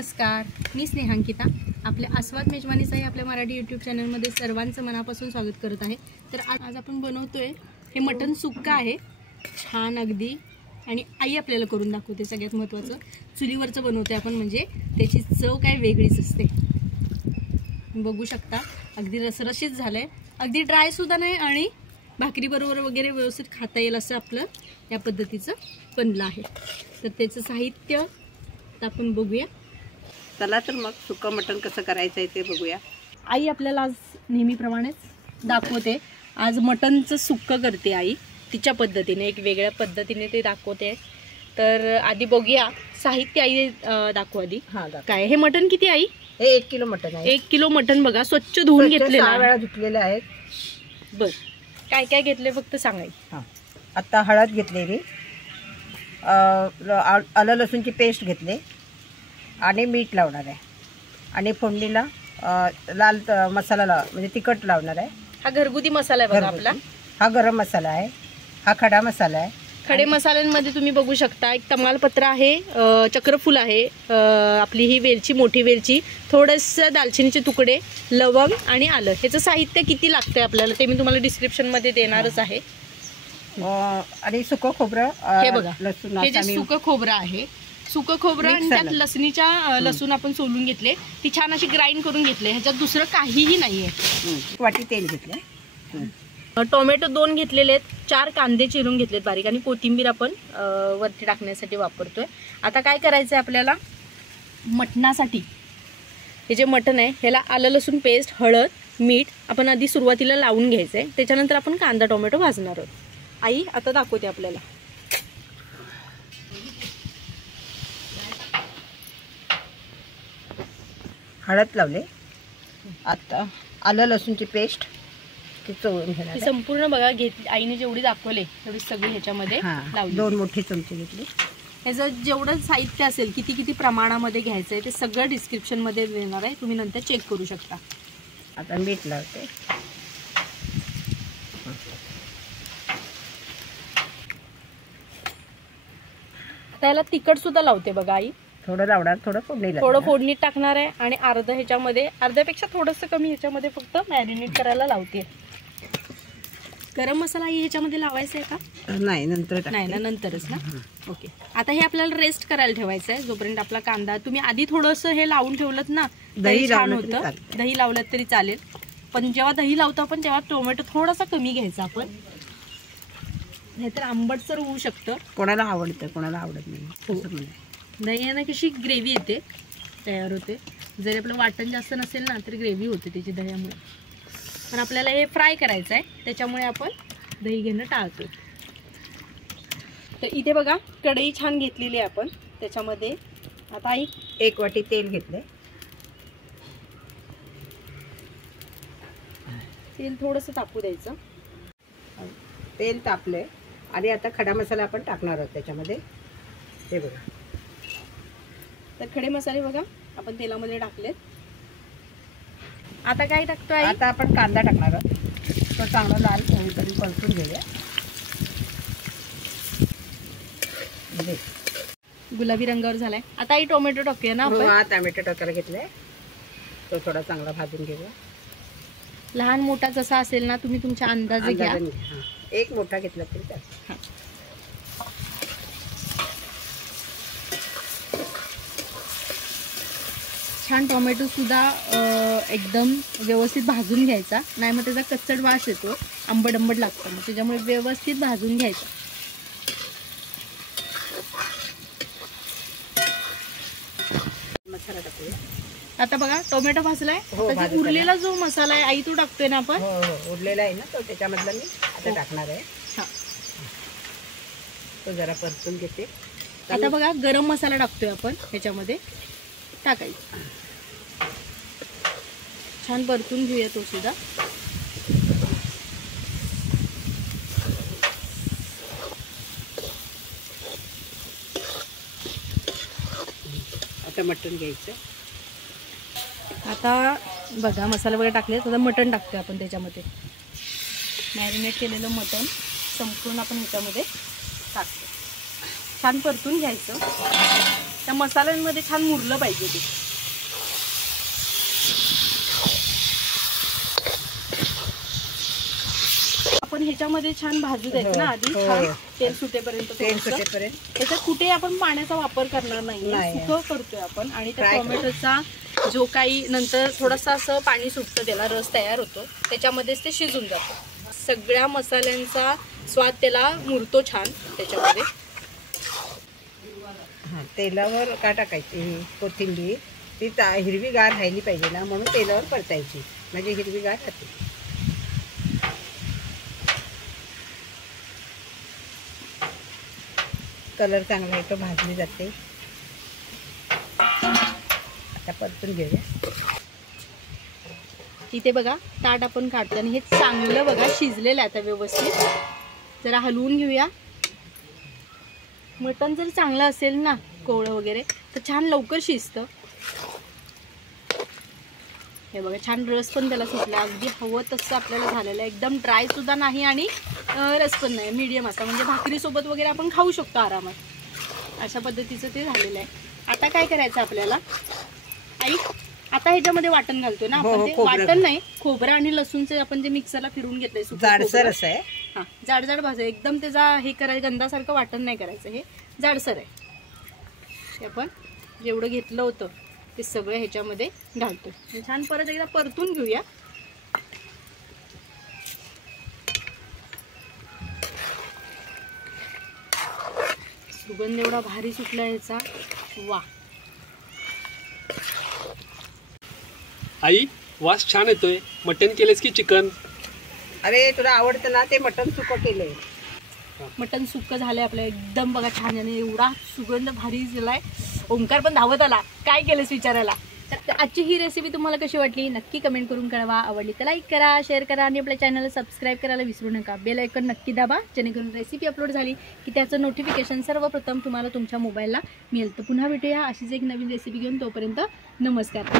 नमस्कार, मी स्नेहांकिता. आपल्या आस्वाद मेजवानीचाही आपल्या मराठी यूट्यूब चॅनलमध्ये सर्वांचं मनापासून स्वागत करत आहे. तर आज आपण बनवतोय हे मटण सुक्का आहे, छान अगदी. आणि आई आपल्याला करून दाखवते. सगळ्यात महत्त्वाचं चुलीवरचं बनवते आपण, म्हणजे त्याची चव काय वेगळीच असते. बघू शकता अगदी रसरशीत झालंय, अगदी ड्राय सुद्धा नाही आणि भाकरी बरोबर वगैरे व्यवस्थित खाता येईल असं आपलं या पद्धतीचं बनलं आहे. तर त्याचं साहित्य आपण बघूया. चला तर मग सुक्का मटण कसं करायचं आहे ते बघूया. आई आपल्याला आज नेहमीप्रमाणेच दाखवते. आज मटणचं सुक्कं करते आई तिच्या पद्धतीने, एक वेगळ्या पद्धतीने ते दाखवते. तर आधी बघूया साहित्य. आई दाखव आधी. काय हे मटण किती आई? हे 1 किलो मटण आहे. 1 किलो मटण बघा, स्वच्छ धुवून घेतलेलं आहे. 6 वेळा धुतलेले आहेत. बर, काय काय घेतले फक्त सांगाय. आता हळद घेतलेली, आलं लसूणची पेस्ट घेतली आणि मीठ लावणार आहे. आणि फोडणीला लाल मसाला म्हणजे तिखट लावणार आहे. हा घरगुती मसाला आहे बघा आपला. हा गरम मसाला आहे. हा खडा मसाला आहे. खडे मसाल्यांमध्ये तुम्ही बघू शकता एक तमालपत्र आहे, चक्रफूल आहे, आपली ही वेलची, मोठी वेलची, थोडंसं दालचिनीचे तुकडे, लवंग आणि आलं. ह्याचं साहित्य किती लागतंय आपल्याला ते मी तुम्हाला डिस्क्रिप्शनमध्ये देणारच आहे. आणि सुकं खोबरं, हे बघा हे जे सुकं खोबरं आहे, सुकं खोबरं आणि त्यात लसूण आपण सोलून घेतले, ती छान अशी ग्राइंड करून घेतले. ह्याच्यात दुसरं काहीही नाहीये. वाटी तेल घेतलं, टोमॅटो 2 घेतलेले आहेत, 4 कांदे चिरून घेतलेत बारीक, आणि कोथिंबीर आपण वरती टाकण्यासाठी वापरतोय. आता काय करायचं आहे आपल्याला मटणासाठी. हे जे मटण आहे ह्याला आलं लसूण पेस्ट, हळद, मीठ आपण आधी सुरुवातीला लावून घ्यायचं आहे. त्याच्यानंतर आपण कांदा टोमॅटो भाजणार आहोत. आई आता दाखवते आपल्याला. हळद लावले, आता आलं लसूणची पेस्ट चोळून घेणार. संपूर्ण बघा घेतली आईने, जेवढी दाखवले तेवढी सगळी ह्याच्यामध्ये लावली. 2 मोठी चमचे घेतली. ह्याचं जेवढं साहित्य असेल, किती किती प्रमाणामध्ये घ्यायचं आहे ते सगळं डिस्क्रिप्शनमध्ये देणार आहे, तुम्ही नंतर चेक करू शकता. आता मीठ लावते. त्याला तिखट सुद्धा लावते बघा आई. थोडं लावणार, थोडं फोडणीत टाकणार आहे. आणि अर्ध ह्याच्यामध्ये, अर्ध्यापेक्षा थोडंसं कमी ह्याच्यामध्ये फक्त मॅरिनेट करायला लावते. गरम मसाला ह्याच्यामध्ये लावायचा आहे का? नाही, नंतर नाही ना, नंतरच ना. ओके. आता हे आपल्याला रेस्ट करायला ठेवायचं आहे जोपर्यंत आपला कांदा. तुम्ही आधी थोडंसं हे लावून ठेवलं ना, दही छान होतं. दही लावलं तरी चालेल, पण जेव्हा दही लावतो आपण तेव्हा टोमॅटो थोडासा कमी घ्यायचा आपण, नाहीतर आंबटसर होऊ शकतं. कोणाला आवडतं, कोणाला आवडत नाही. दही आहे ना, कशी ग्रेव्ही येते, तयार होते. जरी आपलं वाटण जास्त नसेल ना तरी ग्रेव्ही होते त्याची दह्यामुळे. पण आपल्याला हे फ्राय करायचं आहे, त्याच्यामुळे आपण दही घेणं टाळतो. तर इथे बघा कढई छान घेतलेली आहे आपण. त्याच्यामध्ये आता आई 1 वाटी तेल घेतले. तेल थोडंसं तापू द्यायचं. तेल तापले आणि आता खडा मसाला आपण टाकणार आहोत त्याच्यामध्ये. हे बघा, तर खडे मसाले बघा आपण तेलामध्ये टाकलेत. आता काय टाकतोय? आता आपण कांदा टाकणार आहोत. तो चांगला लाल होईपर्यंत परतून घेऊया. गुलाबी रंगावर झालाय. आता ही टोमॅटो टाकूया ना आपण. टोमॅटो टाकायला घेतलाय, तो थोडा चांगला भाजून घेऊया. लहान मोठा जसा असेल ना तुम्ही तुमच्या अंदाजे घ्या. 1 मोठा घेतला तरी चालेल. छान टोमॅटो सुद्धा एकदम व्यवस्थित भाजून घ्यायचा, नाही मग त्याचा कच्चट वास येतो, आंबट आंबट लागतं. मग त्याच्यामुळे व्यवस्थित भाजून घ्यायचा. मसाला टाकूया. आता बघा टोमॅटो भाजलाय. उरलेला जो मसाला आहे आई तो टाकतोय ना आपण. हो, उरलेला आहे ना तो, त्याच्यामधला मी आता टाकणार आहे. तो जरा परतून घेते. आता बघा गरम मसाला टाकतोय आपण ह्याच्यामध्ये, टाकायचं. छान परतून घेऊया तो सुद्धा. आता मटण घ्यायचं. आता बघा मसाला वगैरे टाकले. आता मटण टाकतोय आपण त्याच्यामध्ये. मॅरिनेट केलेलं मटण संपूर्ण आपण ह्याच्यामध्ये टाकतो. छान परतून घ्यायचं. त्या मसाल्यांमध्ये छान मुरलं पाहिजे ते. आपण ह्याच्यामध्ये छान भाजू द्यायचं ना आधी, छान तेल सुटेपर्यंत. त्याच्यात कुठे आपण पाण्याचा वापर करणार नाही, सुकं करतोय आपण. आणि त्या टोमॅटोचा जो काही नंतर थोडासा असं पाणी सुटतं, त्याला रस तयार होतो, त्याच्यामध्येच ते शिजून जातं. सगळ्या मसाल्यांचा स्वाद त्याला मुरतो छान त्याच्यामध्ये. तेलावर का टाकायची कोथिंबीर, ती हिरवीगार राहिली पाहिजे ना, म्हणून तेलावर परतायची, म्हणजे हिरवीगार राहते. कलर चांगला आहे तो, भाजली जाते. आता परतून घेऊया. इथे बघा ताट आपण काढतो आणि हे चांगलं बघा शिजलेलं आहे आता व्यवस्थित. जरा हलवून घेऊया. मटण जर चांगलं असेल ना, कोवळं वगैरे, तर छान लवकर शिजतं. हे बघा छान रस पण त्याला सुटला, अगदी हवं तसं आपल्याला झालेलं आहे. एकदम ड्राय सुद्धा नाही आणि रस पण नाही, मीडियम असा, म्हणजे भाकरीसोबत वगैरे आपण खाऊ शकतो आरामात. अशा पद्धतीचं ते झालेलं आहे. आता काय करायचं आपल्याला आई, आता ह्याच्यामध्ये वाटण घालतोय ना आपण. ते वाटण नाही, खोबरं आणि लसूणचं आपण जे मिक्सरला फिरवून घेतलंय, जाडसर असं आहे. हां, जाड भाजं, एकदम त्याचा हे करायचं गंधासारखं वाटण नाही करायचं, हे जाडसर आहे. ते आपण जेवढं घेतलं होतं ते सगळं ह्याच्यामध्ये घालतोय. छान परत एकदा परतून घेऊया. सुगंध एवढा भारी सुटला ह्याचा, वा. आई वास छान येतोय. मटण केलेस की चिकन? अरे तुला आवडतं ना ते मटण सुकं केलंय. मटण सुक्क झालंय आपलं एकदम बघा छान, आणि एवढा सुगंध भारी झालाय. ओंकार पण धावत आला, काय केलंस विचारायला. तर आजची ही रेसिपी तुम्हाला कशी वाटली नक्की कमेंट करून कळवा. आवडली तर लाईक करा, शेअर करा आणि आपल्या चॅनलला सबस्क्राईब करायला विसरू नका. बेल आयकॉन नक्की दाबा, जेणेकरून रेसिपी अपलोड झाली की त्याचं नोटिफिकेशन सर्वप्रथम तुम्हाला तुमच्या मोबाईलला मिळेल. तर पुन्हा भेटूया अशीच एक नवीन रेसिपी घेऊन. तोपर्यंत नमस्कार.